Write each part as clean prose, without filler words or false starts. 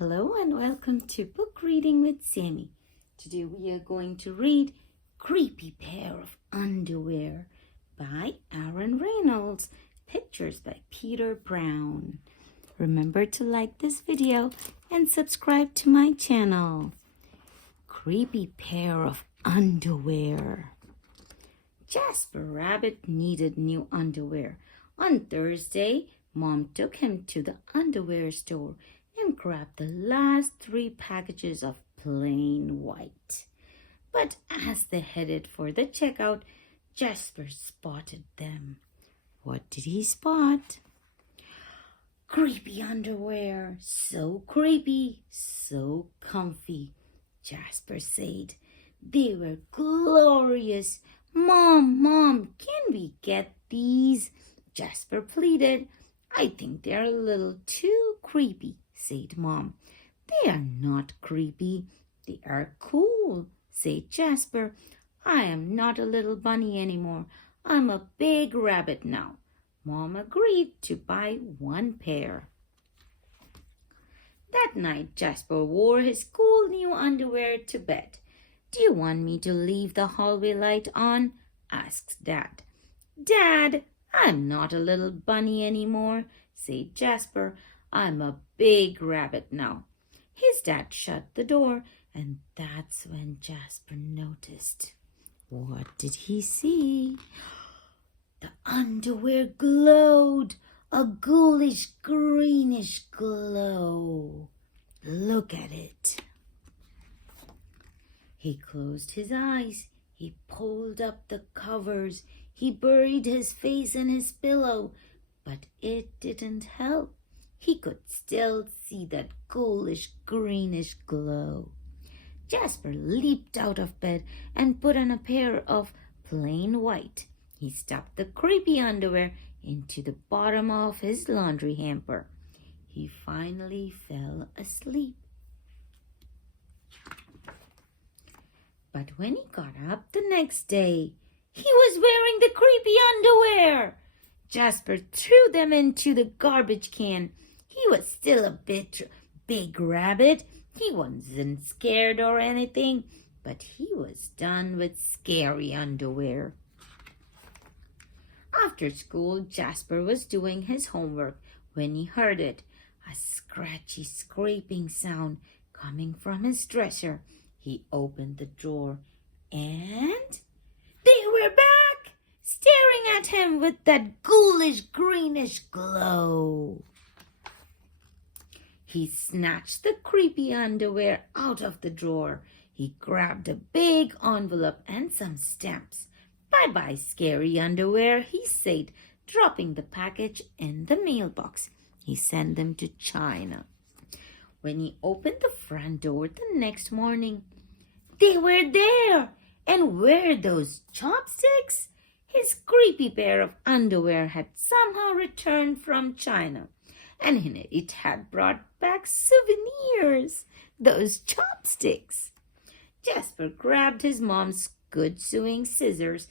Hello and welcome to Book Reading with Sammy. Today we are going to read Creepy Pair of Underwear by Aaron Reynolds. Pictures by Peter Brown. Remember to like this video and subscribe to my channel. Creepy Pair of Underwear. Jasper Rabbit needed new underwear. On Thursday, Mom took him to the underwear store and grabbed the last 3 packages of plain white. But as they headed for the checkout, Jasper spotted them. What did he spot? Creepy underwear, so creepy, so comfy, Jasper said. They were glorious. Mom, can we get these? Jasper pleaded. I think they're a little too creepy, said Mom. They are not creepy. They are cool, said Jasper. I am not a little bunny anymore. I'm a big rabbit now. Mom agreed to buy 1 pair. That night, Jasper wore his cool new underwear to bed. Do you want me to leave the hallway light on? Asked Dad. Dad, I'm not a little bunny anymore, said Jasper. I'm a big rabbit now. His dad shut the door, and that's when Jasper noticed. What did he see? The underwear glowed, a ghoulish greenish glow. Look at it. He closed his eyes. He pulled up the covers. He buried his face in his pillow, but it didn't help. He could still see that ghoulish greenish glow. Jasper leaped out of bed and put on a pair of plain white. He stuffed the creepy underwear into the bottom of his laundry hamper. He finally fell asleep. But when he got up the next day, he was wearing the creepy underwear. Jasper threw them into the garbage can. He was still a big rabbit. He wasn't scared or anything, but he was done with scary underwear. After school, Jasper was doing his homework when he heard it, a scratchy scraping sound coming from his dresser. He opened the drawer and they were back, staring at him with that ghoulish greenish glow. He snatched the creepy underwear out of the drawer. He grabbed a big envelope and some stamps. Bye-bye, scary underwear, he said, dropping the package in the mailbox. He sent them to China. When he opened the front door the next morning, they were there. And were those chopsticks? His creepy pair of underwear had somehow returned from China, and it had brought back souvenirs, those chopsticks. Jasper grabbed his mom's good sewing scissors.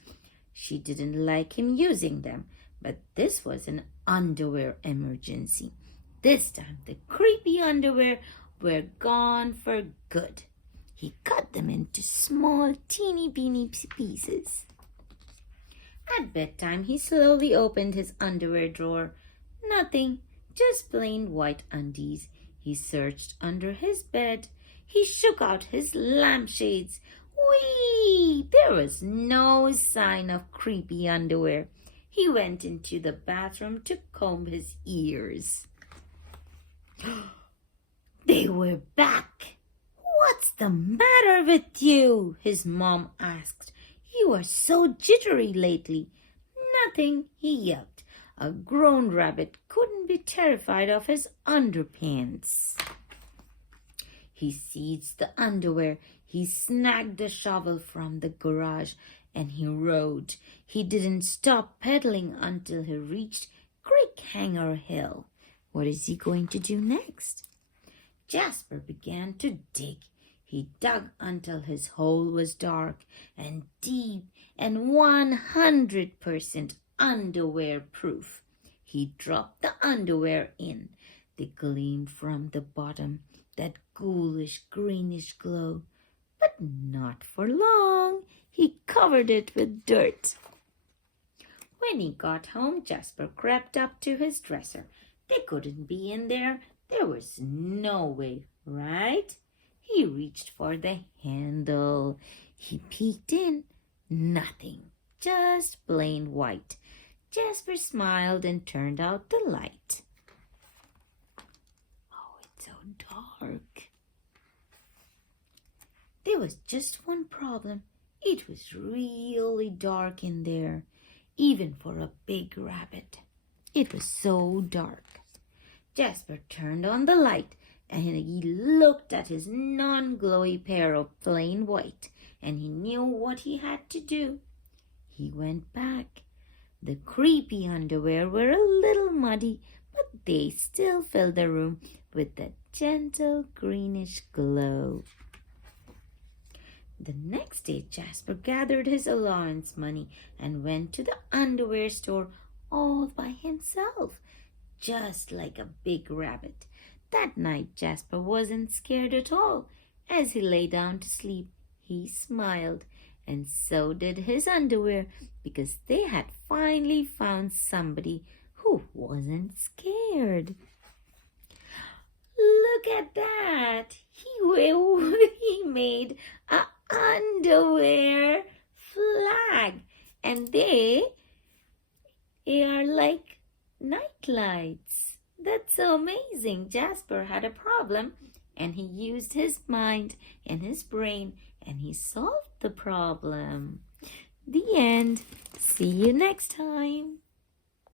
She didn't like him using them, but this was an underwear emergency. This time the creepy underwear were gone for good. He cut them into small, teeny-beeny pieces. At bedtime, he slowly opened his underwear drawer. Nothing, just plain white undies. He searched under his bed. He shook out his lampshades. Whee! There was no sign of creepy underwear. He went into the bathroom to comb his ears. They were back. What's the matter with you? His mom asked. You are so jittery lately. Nothing, he yelped. A grown rabbit couldn't be terrified of his underpants. He seized the underwear. He snagged the shovel from the garage and he rode. He didn't stop pedaling until he reached Creek Hanger Hill. What is he going to do next? Jasper began to dig. He dug until his hole was dark and deep and 100% underwear proof. He dropped the underwear in. They gleamed from the bottom, that ghoulish greenish glow. But not for long. He covered it with dirt. When he got home, Jasper crept up to his dresser. They couldn't be in there. There was no way, right? He reached for the handle. He peeked in. Nothing. Just plain white. Jasper smiled and turned out the light. Oh, it's so dark. There was just one problem. It was really dark in there, even for a big rabbit. It was so dark. Jasper turned on the light and he looked at his non-glowy pair of plain white, and he knew what he had to do. He went back. The creepy underwear were a little muddy, but they still filled the room with that gentle greenish glow. The next day, Jasper gathered his allowance money and went to the underwear store all by himself, just like a big rabbit. That night, Jasper wasn't scared at all. As he lay down to sleep, he smiled, and so did his underwear, because they had finally found somebody who wasn't scared. Look at that! He made a underwear flag, and they are like night lights. That's so amazing. Jasper had a problem, and he used his mind and his brain, and he solved the problem. The end. See you next time.